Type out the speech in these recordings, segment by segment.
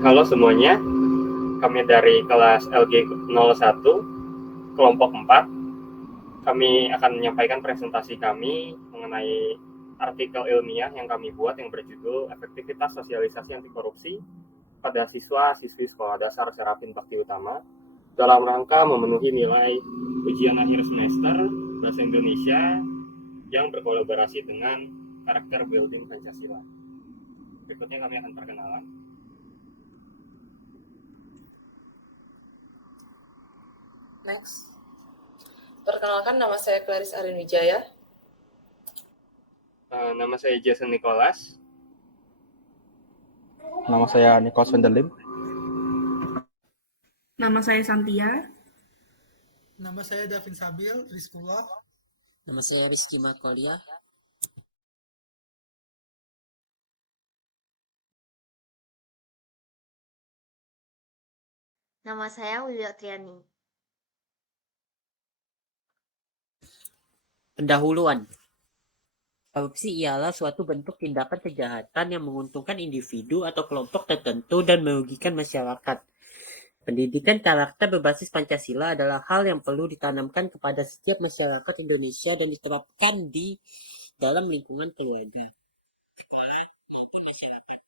Halo semuanya, kami dari kelas LG 01, kelompok 4. Kami akan menyampaikan presentasi kami mengenai artikel ilmiah yang kami buat yang berjudul Efektivitas Sosialisasi Anti Korupsi pada Siswa-Siswi Sekolah Dasar Serapin Bakti Utama dalam rangka memenuhi nilai ujian akhir semester Bahasa Indonesia yang berkolaborasi dengan Karakter Building Pancasila. Berikutnya kami akan perkenalan. Next. Perkenalkan, nama saya Clarice Arinwijaya. Nama saya Jason Nicholas. Nama saya Nikos Vendelim. Nama saya Santia. Nama saya Davin Sabil Rizkullah. Nama saya Rizky Makolia. Nama saya Wilya Triani. Pendahuluan. Korupsi ialah suatu bentuk tindakan kejahatan yang menguntungkan individu atau kelompok tertentu dan merugikan masyarakat. Pendidikan karakter berbasis Pancasila adalah hal yang perlu ditanamkan kepada setiap masyarakat Indonesia dan diterapkan di dalam lingkungan keluarga, sekolah, maupun masyarakat.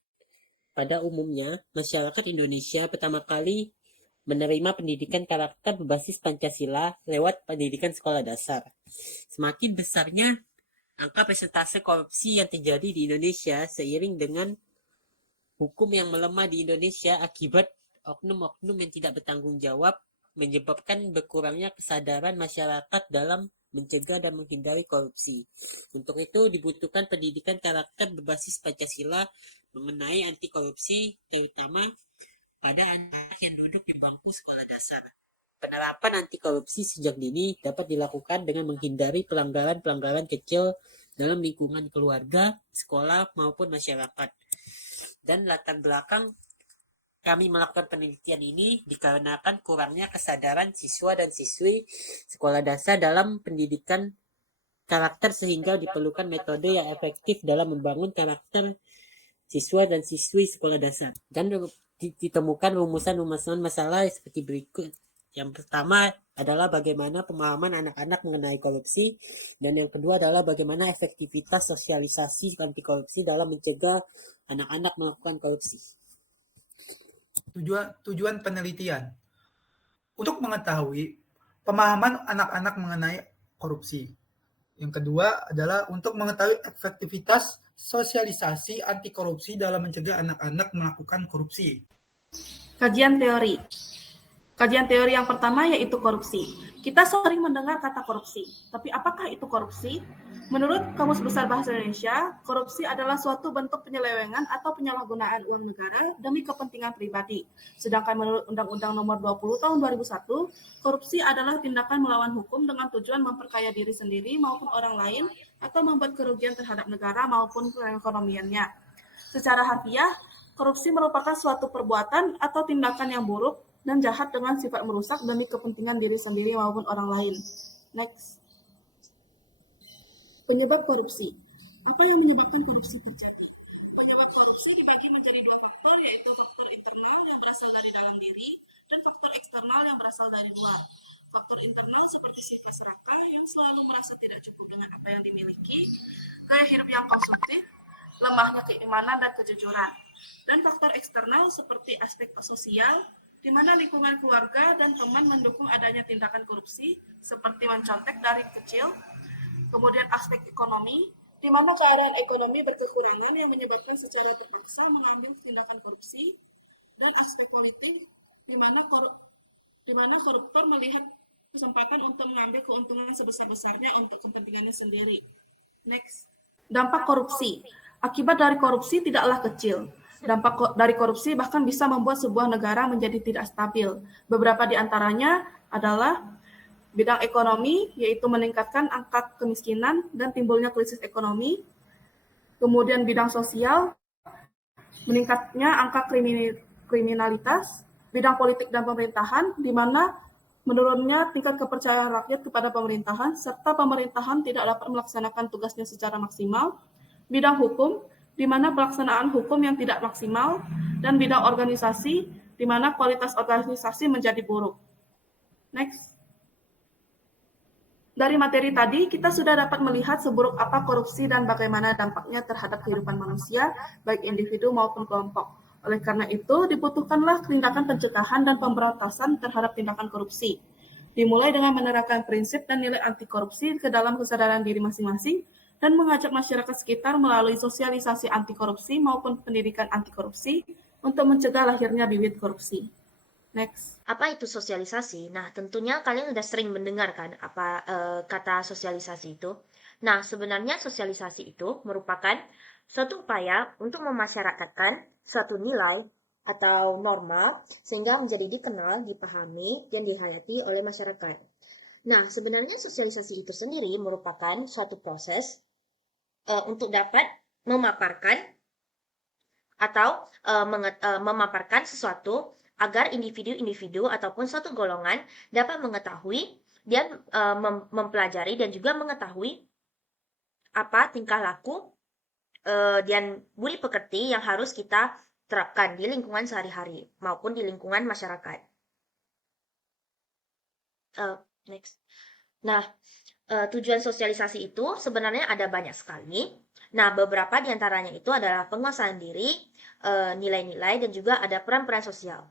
Pada umumnya, masyarakat Indonesia pertama kali menerima pendidikan karakter berbasis Pancasila lewat pendidikan sekolah dasar. Semakin besarnya angka persentase korupsi yang terjadi di Indonesia seiring dengan hukum yang melemah di Indonesia akibat oknum-oknum yang tidak bertanggung jawab menyebabkan berkurangnya kesadaran masyarakat dalam mencegah dan menghindari korupsi. Untuk itu dibutuhkan pendidikan karakter berbasis Pancasila mengenai anti korupsi, terutama pada anak yang duduk di bangku sekolah dasar. Penerapan anti korupsi sejak dini dapat dilakukan dengan menghindari pelanggaran-pelanggaran kecil dalam lingkungan keluarga, sekolah, maupun masyarakat. Dan latar belakang kami melakukan penelitian ini dikarenakan kurangnya kesadaran siswa dan siswi sekolah dasar dalam pendidikan karakter sehingga diperlukan metode yang efektif dalam membangun karakter siswa dan siswi sekolah dasar. Dan ditemukan rumusan-rumusan masalah seperti berikut. Yang pertama adalah bagaimana pemahaman anak-anak mengenai korupsi, dan yang kedua adalah bagaimana efektivitas sosialisasi anti korupsi dalam mencegah anak-anak melakukan korupsi. Tujuan penelitian untuk mengetahui pemahaman anak-anak mengenai korupsi. Yang kedua adalah untuk mengetahui efektivitas sosialisasi anti korupsi dalam mencegah anak-anak melakukan korupsi. Kajian teori. Kajian teori yang pertama yaitu korupsi. Kita sering mendengar kata korupsi, tapi apakah itu korupsi? Menurut Kamus Besar Bahasa Indonesia, korupsi adalah suatu bentuk penyelewengan atau penyalahgunaan uang negara demi kepentingan pribadi. Sedangkan menurut Undang-Undang Nomor 20 Tahun 2001, korupsi adalah tindakan melawan hukum dengan tujuan memperkaya diri sendiri maupun orang lain atau membuat kerugian terhadap negara maupun perekonomiannya. Secara harfiah, korupsi merupakan suatu perbuatan atau tindakan yang buruk dan jahat dengan sifat merusak demi kepentingan diri sendiri maupun orang lain. Next. Penyebab korupsi. Apa yang menyebabkan korupsi terjadi? Penyebab korupsi dibagi menjadi dua faktor, yaitu faktor internal yang berasal dari dalam diri dan faktor eksternal yang berasal dari luar. Faktor internal seperti sifat serakah yang selalu merasa tidak cukup dengan apa yang dimiliki, gaya hidup yang konsumtif, lemahnya keimanan dan kejujuran. Dan faktor eksternal seperti aspek sosial, di mana lingkungan keluarga dan teman mendukung adanya tindakan korupsi, seperti mencontek dari kecil. Kemudian aspek ekonomi, di mana keadaan ekonomi berkekurangan yang menyebabkan secara terpaksa mengambil tindakan korupsi. Dan aspek politik, di mana koruptor melihat kesempatan untuk mengambil keuntungan sebesar-besarnya untuk kepentingannya sendiri. Next. Dampak korupsi. Akibat dari korupsi tidaklah kecil. Dampak dari korupsi bahkan bisa membuat sebuah negara menjadi tidak stabil. Beberapa di antaranya adalah bidang ekonomi, yaitu meningkatkan angka kemiskinan dan timbulnya krisis ekonomi. Kemudian bidang sosial, meningkatnya angka kriminalitas. Bidang politik dan pemerintahan, di mana menurunnya tingkat kepercayaan rakyat kepada pemerintahan, serta pemerintahan tidak dapat melaksanakan tugasnya secara maksimal. Bidang hukum, di mana pelaksanaan hukum yang tidak maksimal, dan bidang organisasi, di mana kualitas organisasi menjadi buruk. Next. Dari materi tadi, kita sudah dapat melihat seburuk apa korupsi dan bagaimana dampaknya terhadap kehidupan manusia, baik individu maupun kelompok. Oleh karena itu, dibutuhkanlah tindakan pencegahan dan pemberantasan terhadap tindakan korupsi. Dimulai dengan menerapkan prinsip dan nilai anti korupsi ke dalam kesadaran diri masing-masing, dan mengajak masyarakat sekitar melalui sosialisasi anti korupsi maupun pendidikan anti korupsi untuk mencegah lahirnya bibit korupsi. Next. Apa itu sosialisasi? Nah, tentunya kalian sudah sering mendengar kan apa kata sosialisasi itu. Nah, sebenarnya sosialisasi itu merupakan suatu upaya untuk memasyarakatkan suatu nilai atau norma sehingga menjadi dikenal, dipahami, dan dihayati oleh masyarakat. Nah, sebenarnya sosialisasi itu sendiri merupakan suatu proses untuk dapat memaparkan atau memaparkan sesuatu agar individu-individu ataupun suatu golongan dapat mengetahui dan mempelajari dan juga mengetahui apa tingkah laku dan budi pekerti yang harus kita terapkan di lingkungan sehari-hari maupun di lingkungan masyarakat. Next. Nah, tujuan sosialisasi itu sebenarnya ada banyak sekali. Nah, beberapa di antaranya itu adalah penguasaan diri, nilai-nilai, dan juga ada peran-peran sosial.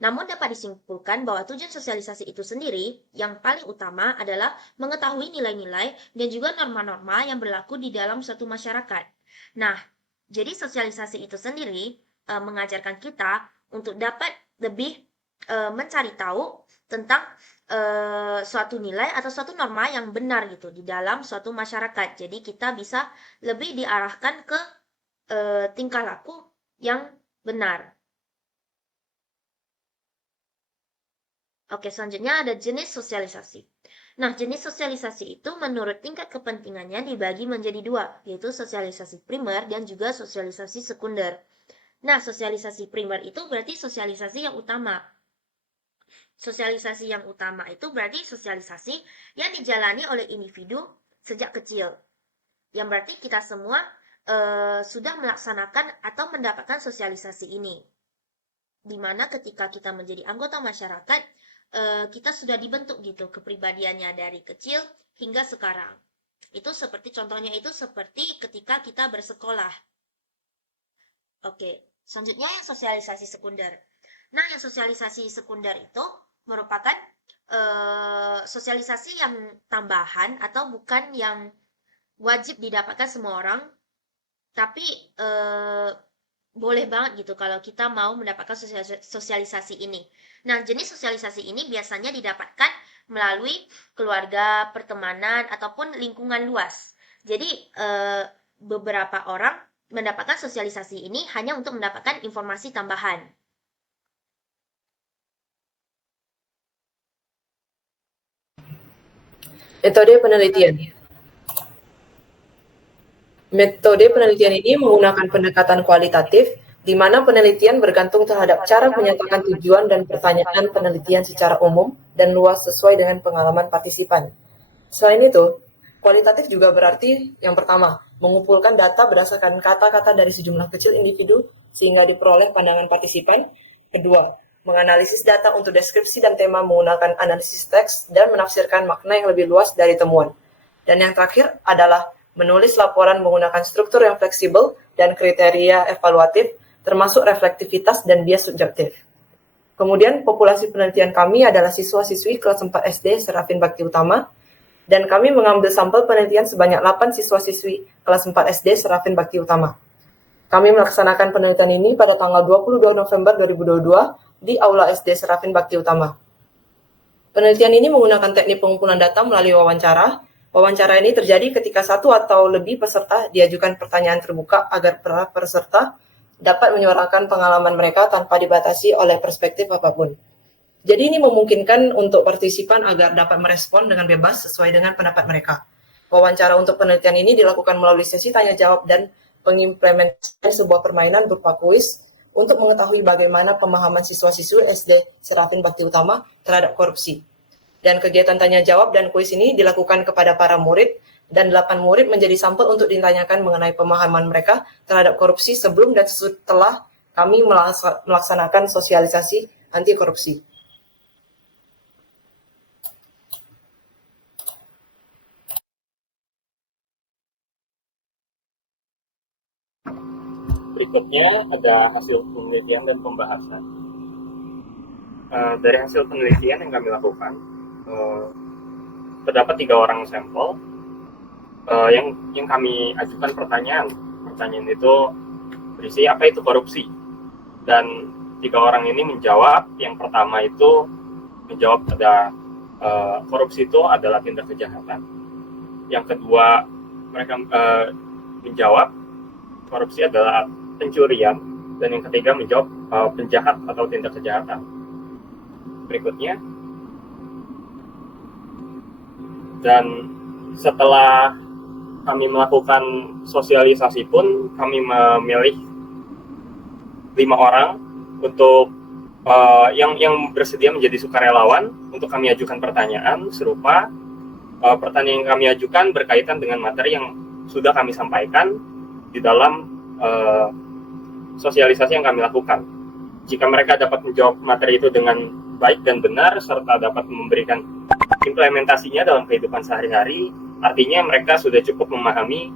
Namun dapat disimpulkan bahwa tujuan sosialisasi itu sendiri yang paling utama adalah mengetahui nilai-nilai dan juga norma-norma yang berlaku di dalam suatu masyarakat. Nah, jadi sosialisasi itu sendiri mengajarkan kita untuk dapat lebih mencari tahu tentang suatu nilai atau suatu norma yang benar gitu di dalam suatu masyarakat. Jadi kita bisa lebih diarahkan ke tingkah laku yang benar. Oke, selanjutnya ada jenis sosialisasi. Nah, jenis sosialisasi itu menurut tingkat kepentingannya dibagi menjadi dua, yaitu sosialisasi primer dan juga sosialisasi sekunder. Nah, sosialisasi primer itu berarti sosialisasi yang utama. Sosialisasi yang utama itu berarti sosialisasi yang dijalani oleh individu sejak kecil. Yang berarti kita semua sudah melaksanakan atau mendapatkan sosialisasi ini. Dimana ketika kita menjadi anggota masyarakat, kita sudah dibentuk gitu kepribadiannya dari kecil hingga sekarang. Itu seperti contohnya itu seperti ketika kita bersekolah. Oke, selanjutnya yang sosialisasi sekunder. Nah, yang sosialisasi sekunder itu merupakan sosialisasi yang tambahan atau bukan yang wajib didapatkan semua orang, tapi boleh banget gitu kalau kita mau mendapatkan sosialisasi ini. Nah, jenis sosialisasi ini biasanya didapatkan melalui keluarga, pertemanan, ataupun lingkungan luas. Jadi, beberapa orang mendapatkan sosialisasi ini hanya untuk mendapatkan informasi tambahan. Metode penelitian. Metode penelitian ini menggunakan pendekatan kualitatif, di mana penelitian bergantung terhadap cara menyatakan tujuan dan pertanyaan penelitian secara umum dan luas sesuai dengan pengalaman partisipan. Selain itu, kualitatif juga berarti yang pertama, mengumpulkan data berdasarkan kata-kata dari sejumlah kecil individu sehingga diperoleh pandangan partisipan. Kedua, menganalisis data untuk deskripsi dan tema menggunakan analisis teks dan menafsirkan makna yang lebih luas dari temuan. Dan yang terakhir adalah menulis laporan menggunakan struktur yang fleksibel dan kriteria evaluatif, termasuk reflektivitas dan bias subjektif. Kemudian, populasi penelitian kami adalah siswa-siswi kelas 4 SD Serafin Bakti Utama, dan kami mengambil sampel penelitian sebanyak 8 siswa-siswi kelas 4 SD Serafin Bakti Utama. Kami melaksanakan penelitian ini pada tanggal 22 November 2022 di Aula SD Serafin Bakti Utama. Penelitian ini menggunakan teknik pengumpulan data melalui wawancara. Wawancara ini terjadi ketika satu atau lebih peserta diajukan pertanyaan terbuka agar para peserta dapat menyuarakan pengalaman mereka tanpa dibatasi oleh perspektif apapun. Jadi ini memungkinkan untuk partisipan agar dapat merespon dengan bebas sesuai dengan pendapat mereka. Wawancara untuk penelitian ini dilakukan melalui sesi tanya jawab dan pengimplementasian sebuah permainan berupa kuis untuk mengetahui bagaimana pemahaman siswa-siswi SD Serafin Bakti Utama terhadap korupsi. Dan kegiatan tanya jawab dan kuis ini dilakukan kepada para murid dan 8 murid menjadi sampel untuk ditanyakan mengenai pemahaman mereka terhadap korupsi sebelum dan setelah kami melaksanakan sosialisasi anti korupsi. Berikutnya ada hasil penelitian dan pembahasan. Dari hasil penelitian yang kami lakukan, terdapat 3 orang sampel yang kami ajukan pertanyaan. Pertanyaan itu berisi apa itu korupsi, dan 3 orang ini menjawab. Yang pertama itu menjawab ada korupsi itu adalah tindak kejahatan. Yang kedua mereka menjawab korupsi adalah pencurian, dan yang ketiga menjawab penjahat atau tindak kejahatan. Berikutnya, dan setelah kami melakukan sosialisasi pun kami memilih 5 orang untuk yang bersedia menjadi sukarelawan untuk kami ajukan pertanyaan serupa. Pertanyaan yang kami ajukan berkaitan dengan materi yang sudah kami sampaikan di dalam sosialisasi yang kami lakukan. Jika mereka dapat menjawab materi itu dengan baik dan benar serta dapat memberikan implementasinya dalam kehidupan sehari-hari, artinya mereka sudah cukup memahami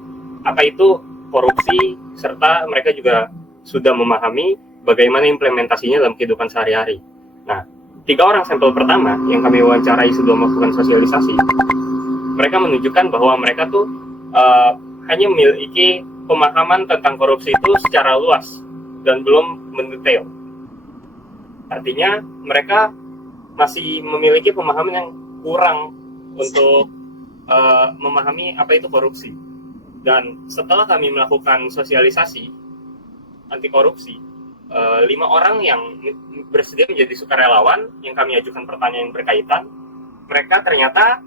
apa itu korupsi serta mereka juga sudah memahami bagaimana implementasinya dalam kehidupan sehari-hari. Nah, 3 orang sampel pertama yang kami wawancarai sebelum melakukan sosialisasi, mereka menunjukkan bahwa mereka tuh hanya memiliki pemahaman tentang korupsi itu secara luas dan belum mendetail. Artinya mereka masih memiliki pemahaman yang kurang untuk memahami apa itu korupsi. Dan setelah kami melakukan sosialisasi anti korupsi, 5 orang yang bersedia menjadi sukarelawan yang kami ajukan pertanyaan yang berkaitan, mereka ternyata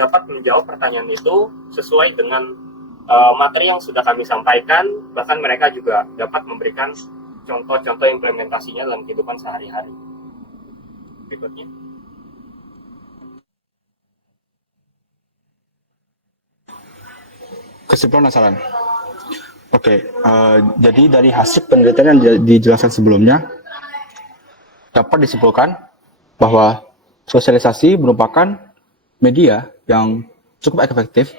dapat menjawab pertanyaan itu sesuai dengan materi yang sudah kami sampaikan. Bahkan mereka juga dapat memberikan contoh-contoh implementasinya dalam kehidupan sehari-hari. Berikutnya. Kesimpulan dan saran. Oke, jadi dari hasil penelitian yang dijelaskan sebelumnya, dapat disimpulkan bahwa sosialisasi merupakan media yang cukup efektif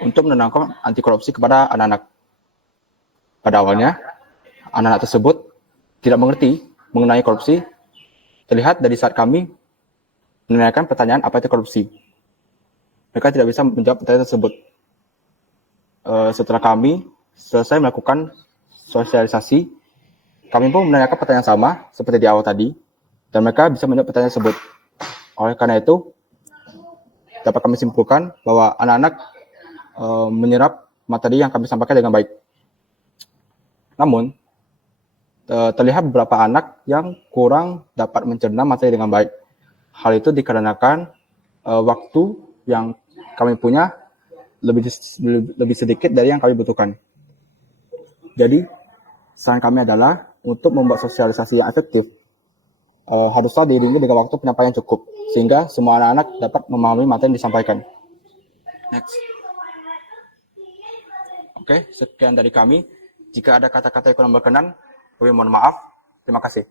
untuk menanamkan anti korupsi kepada anak-anak. Pada awalnya, anak-anak tersebut tidak mengerti mengenai korupsi, terlihat dari saat kami menanyakan pertanyaan apa itu korupsi. Mereka tidak bisa menjawab pertanyaan tersebut. Setelah kami selesai melakukan sosialisasi, kami pun menanyakan pertanyaan sama seperti di awal tadi, dan mereka bisa menjawab pertanyaan tersebut. Oleh karena itu, dapat kami simpulkan bahwa anak-anak menyerap materi yang kami sampaikan dengan baik. Namun, terlihat beberapa anak yang kurang dapat mencerna materi dengan baik. Hal itu dikarenakan waktu yang kami punya lebih sedikit dari yang kami butuhkan. Jadi, saran kami adalah untuk membuat sosialisasi yang efektif, haruslah diiringi dengan waktu penyampaian cukup, sehingga semua anak-anak dapat memahami materi yang disampaikan. Next. Oke, sekian dari kami. Jika ada kata-kata yang kurang berkenan, kami mohon maaf. Terima kasih.